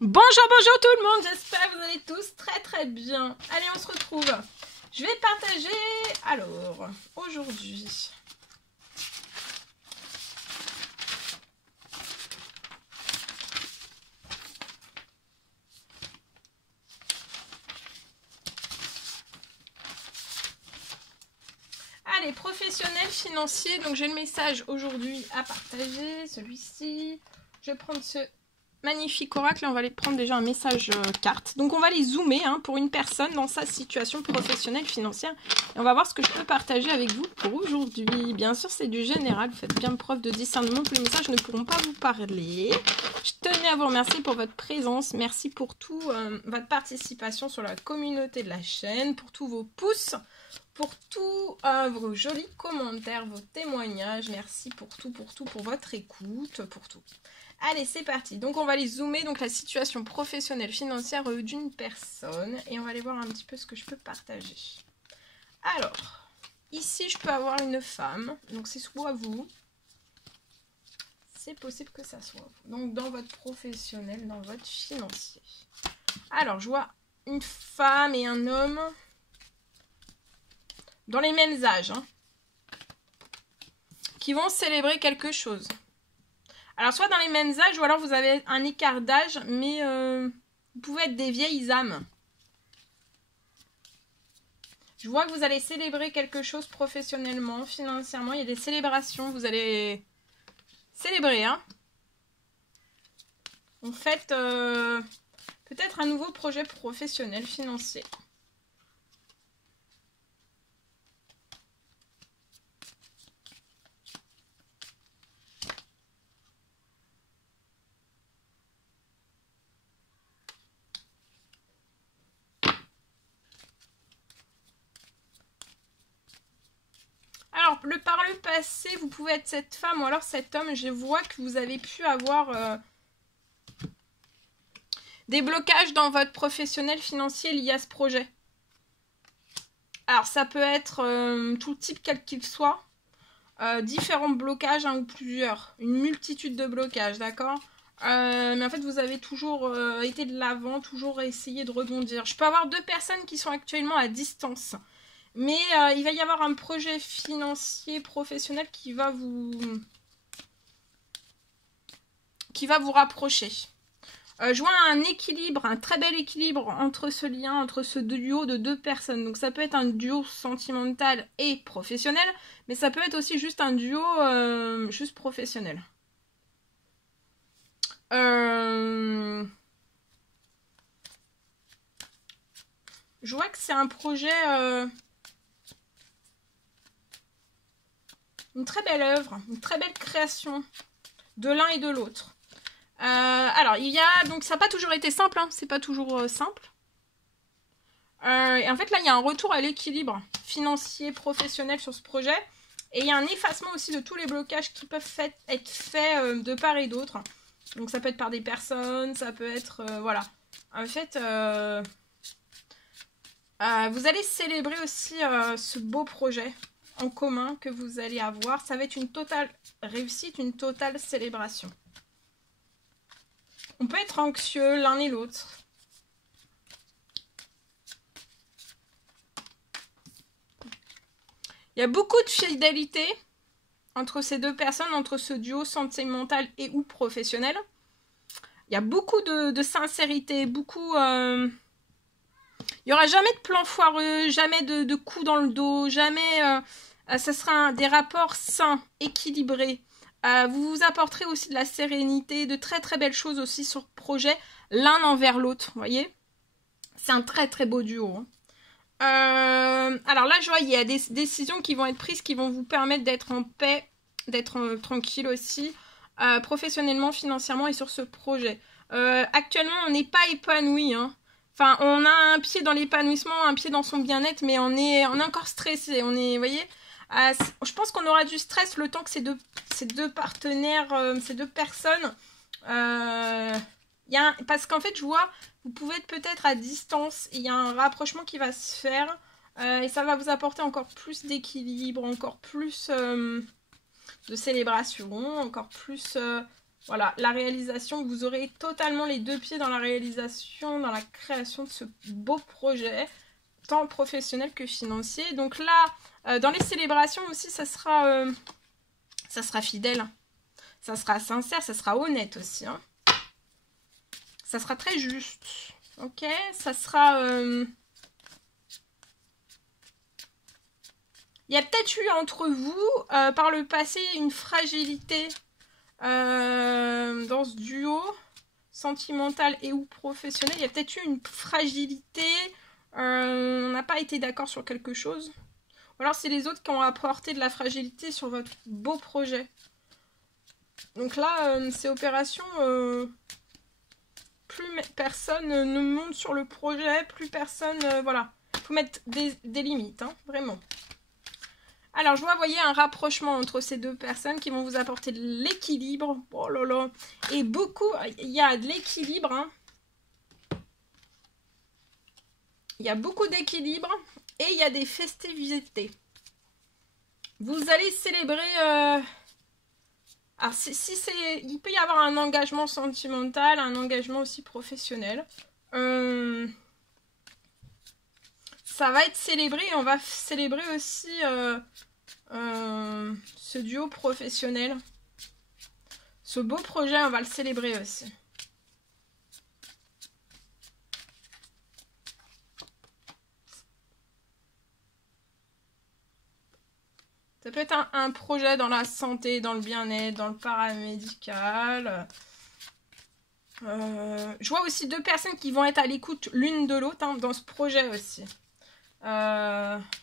Bonjour, bonjour tout le monde, j'espère que vous allez tous très très bien. Allez, on se retrouve. Je vais partager, alors, aujourd'hui. Allez, professionnel financier, donc j'ai le message aujourd'hui à partager, celui-ci. Je vais prendre ce magnifique oracle, on va aller prendre déjà un message carte. Donc on va les zoomer pour une personne dans sa situation professionnelle financière. Et on va voir ce que je peux partager avec vous pour aujourd'hui. Bien sûr, c'est du général, vous faites bien preuve de discernement, tous les messages ne pourront pas vous parler. Je tenais à vous remercier pour votre présence, merci pour tout votre participation sur la communauté de la chaîne, pour tous vos pouces, pour tous vos jolis commentaires, vos témoignages. Merci pour tout, pour votre écoute, pour tout. Allez, c'est parti. Donc, on va aller zoomer donc la situation professionnelle financière d'une personne. Et on va aller voir un petit peu ce que je peux partager. Alors, ici, je peux avoir une femme. Donc, c'est soit vous. C'est possible que ça soit vous. Donc, dans votre professionnel, dans votre financier. Alors, je vois une femme et un homme dans les mêmes âges, qui vont célébrer quelque chose. Alors, soit dans les mêmes âges, ou alors vous avez un écart d'âge, mais vous pouvez être des vieilles âmes. Je vois que vous allez célébrer quelque chose professionnellement, financièrement. Il y a des célébrations, vous allez célébrer. En fait, peut-être un nouveau projet professionnel, financier. Alors, par le passé, vous pouvez être cette femme ou alors cet homme. Je vois que vous avez pu avoir des blocages dans votre professionnel financier liés à ce projet. Alors, ça peut être tout type quel qu'il soit. Différents blocages, ou plusieurs. Une multitude de blocages, d'accord ? Mais en fait, vous avez toujours été de l'avant, toujours essayé de rebondir. Je peux avoir deux personnes qui sont actuellement à distance. Mais il va y avoir un projet financier professionnel qui va vous rapprocher. Je vois un équilibre, un très bel équilibre entre ce lien, entre ce duo de deux personnes. Donc ça peut être un duo sentimental et professionnel, mais ça peut être aussi juste un duo juste professionnel. Je vois que c'est un projet... une très belle œuvre, une très belle création de l'un et de l'autre. Alors, il y a... Donc, ça n'a pas toujours été simple, c'est pas toujours simple. Et en fait, là, il y a un retour à l'équilibre financier, professionnel sur ce projet. Et il y a un effacement aussi de tous les blocages qui peuvent être faits de part et d'autre. Donc, ça peut être par des personnes, ça peut être... voilà. En fait... vous allez célébrer aussi ce beau projet en commun que vous allez avoir. Ça va être une totale réussite, une totale célébration. On peut être anxieux l'un et l'autre. Il y a beaucoup de fidélité entre ces deux personnes, entre ce duo sentimental et ou professionnel. Il y a beaucoup de sincérité, beaucoup... Il n'y aura jamais de plan foireux, jamais de coups dans le dos, jamais... ça sera des rapports sains, équilibrés. Vous vous apporterez aussi de la sérénité, de très très belles choses aussi sur le projet, l'un envers l'autre, vous voyez. C'est un très très beau duo. Alors là, je vois, il y a des décisions qui vont être prises, qui vont vous permettre d'être en paix, d'être tranquille aussi, professionnellement, financièrement et sur ce projet. Actuellement, on n'est pas épanoui, Enfin, on a un pied dans l'épanouissement, un pied dans son bien-être, mais on est encore stressé. On est, vous voyez, je pense qu'on aura du stress le temps que ces deux partenaires, ces deux personnes, parce qu'en fait, je vois, vous pouvez être peut-être à distance, et il y a un rapprochement qui va se faire, et ça va vous apporter encore plus d'équilibre, encore plus de célébration, encore plus Voilà, la réalisation, vous aurez totalement les deux pieds dans la réalisation, dans la création de ce beau projet, tant professionnel que financier. Donc là, dans les célébrations aussi, ça sera fidèle, ça sera sincère, ça sera honnête aussi. Hein. Ça sera très juste, ok? Ça sera... Il y a peut-être eu entre vous, par le passé, une fragilité dans ce duo, sentimental et ou professionnel. Il y a peut-être eu une fragilité, on n'a pas été d'accord sur quelque chose. Ou alors c'est les autres qui ont apporté de la fragilité sur votre beau projet. Donc là, c'est opération... plus personne ne monte sur le projet, plus personne... voilà. Il faut mettre des limites, hein, vraiment. Alors, je vois, vous voyez, un rapprochement entre ces deux personnes qui vont vous apporter de l'équilibre. Oh là là. Et beaucoup, il y a de l'équilibre. Hein. Il y a beaucoup d'équilibre. Et il y a des festivités. Vous allez célébrer... Alors, il peut y avoir un engagement sentimental, un engagement aussi professionnel. Ça va être célébré. Et on va célébrer aussi... ce duo professionnel, ce beau projet, on va le célébrer aussi. Ça peut être un projet dans la santé, dans le bien-être, dans le paramédical. Je vois aussi deux personnes qui vont être à l'écoute l'une de l'autre hein, dans ce projet aussi.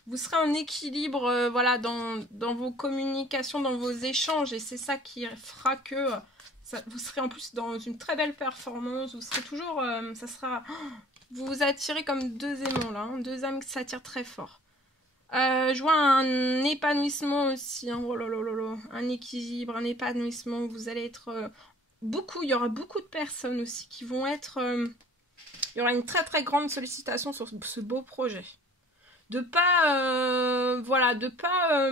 Vous serez en équilibre voilà, dans vos communications, dans vos échanges et c'est ça qui fera que vous serez en plus dans une très belle performance, vous serez toujours, ça sera, vous vous attirez comme deux aimants là, hein, deux âmes qui s'attirent très fort. Je vois un épanouissement aussi, hein, oh là là là là, un équilibre, un épanouissement, vous allez être il y aura beaucoup de personnes aussi qui vont être, il y aura une très très grande sollicitation sur ce beau projet. De pas, voilà, de pas...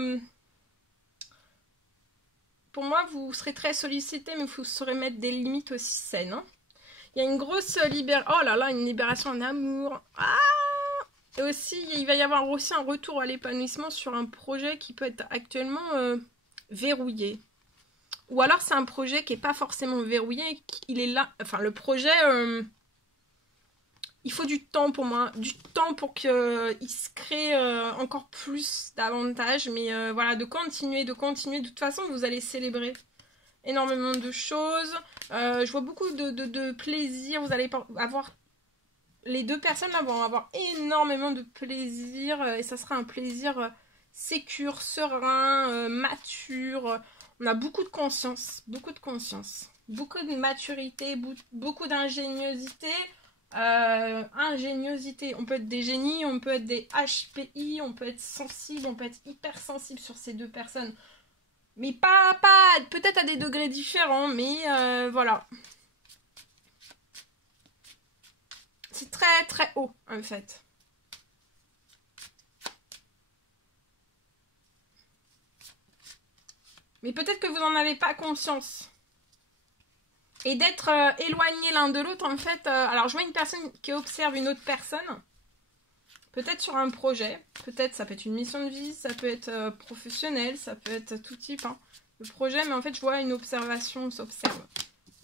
pour moi, vous serez très sollicité, mais vous saurez mettre des limites aussi saines. Hein. Il y a une grosse libération... Oh là là, une libération en amour. Ah et aussi, il va y avoir aussi un retour à l'épanouissement sur un projet qui peut être actuellement verrouillé. Ou alors, c'est un projet qui n'est pas forcément verrouillé, il est là... Enfin, le projet... il faut du temps pour moi, du temps pour qu'il se crée encore plus davantage. Mais voilà, de continuer. De toute façon, vous allez célébrer énormément de choses. Je vois beaucoup de plaisir. Vous allez avoir... Les deux personnes là vont avoir énormément de plaisir. Et ça sera un plaisir sécure, serein, mature. On a beaucoup de conscience. Beaucoup de conscience. Beaucoup de maturité, beaucoup d'ingéniosité. Ingéniosité, on peut être des génies, on peut être des HPI, on peut être sensible, on peut être hypersensible sur ces deux personnes, mais pas peut-être à des degrés différents, mais voilà, c'est très très haut en fait. Mais peut-être que vous n'en avez pas conscience. Et d'être éloigné l'un de l'autre, en fait... alors, je vois une personne qui observe une autre personne. Peut-être sur un projet. Peut-être, ça peut être une mission de vie. Ça peut être professionnel. Ça peut être tout type. Hein, le projet, mais en fait, je vois une observation. On s'observe.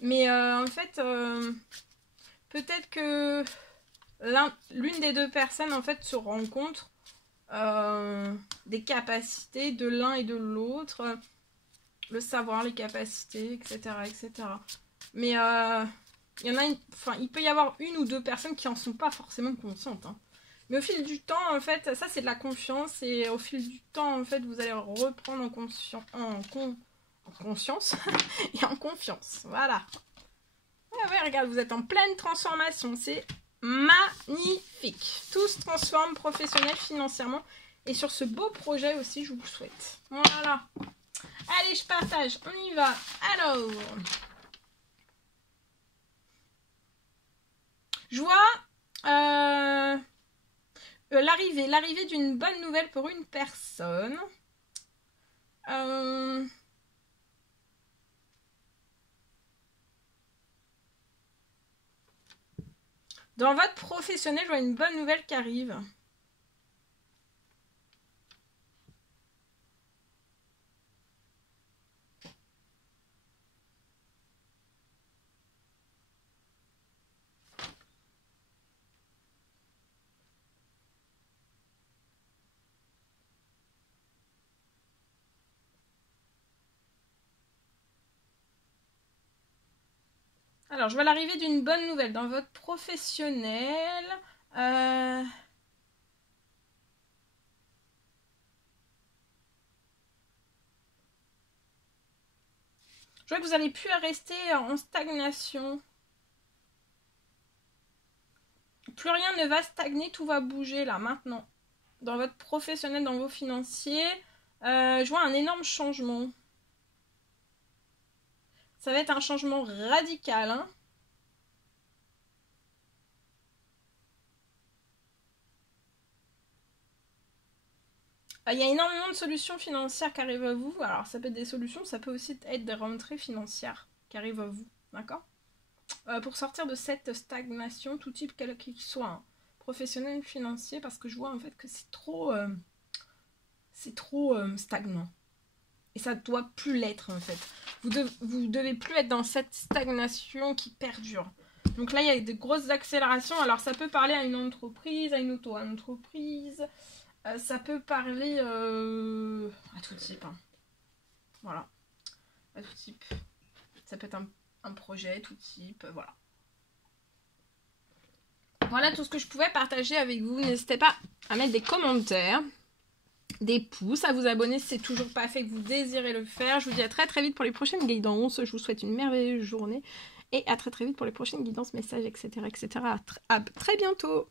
Mais en fait, peut-être que l'une des deux personnes, en fait, se rend compte des capacités de l'un et de l'autre. Le savoir, les capacités, etc., etc., mais il y en a il peut y avoir une ou deux personnes qui en sont pas forcément conscientes. Hein. Mais au fil du temps, en fait, ça c'est de la confiance. Et au fil du temps, en fait, vous allez reprendre en conscience et en confiance. Voilà. Ouais, regarde, vous êtes en pleine transformation. C'est magnifique. Tout se transforme professionnel, financièrement. Et sur ce beau projet aussi, je vous le souhaite. Voilà. Allez, je partage. On y va. Alors... Je vois l'arrivée d'une bonne nouvelle pour une personne. Dans votre professionnel, je vois une bonne nouvelle qui arrive. Alors, je vois l'arrivée d'une bonne nouvelle dans votre professionnel. Je vois que vous n'allez plus rester en stagnation. Plus rien ne va stagner, tout va bouger là, maintenant. Dans votre professionnel, dans vos financiers, je vois un énorme changement. Ça va être un changement radical, hein. Il y a énormément de solutions financières qui arrivent à vous. Alors, ça peut être des solutions, ça peut aussi être des rentrées financières qui arrivent à vous. D'accord ? Pour sortir de cette stagnation, tout type quel qu'il soit, hein, professionnel, financier, parce que je vois en fait que c'est trop stagnant. Et ça ne doit plus l'être en fait. Vous devez plus être dans cette stagnation qui perdure. Donc là, il y a des grosses accélérations. Alors, ça peut parler à une entreprise, à une auto-entreprise. Ça peut parler à tout type. Hein. Voilà. À tout type. Ça peut être un projet, tout type. Voilà. Voilà tout ce que je pouvais partager avec vous. N'hésitez pas à mettre des commentaires, des pouces, à vous abonner si c'est toujours pas fait, que vous désirez le faire. Je vous dis à très très vite pour les prochaines guidances. Je vous souhaite une merveilleuse journée. Et à très très vite pour les prochaines guidances, messages, etc. etc. À très bientôt.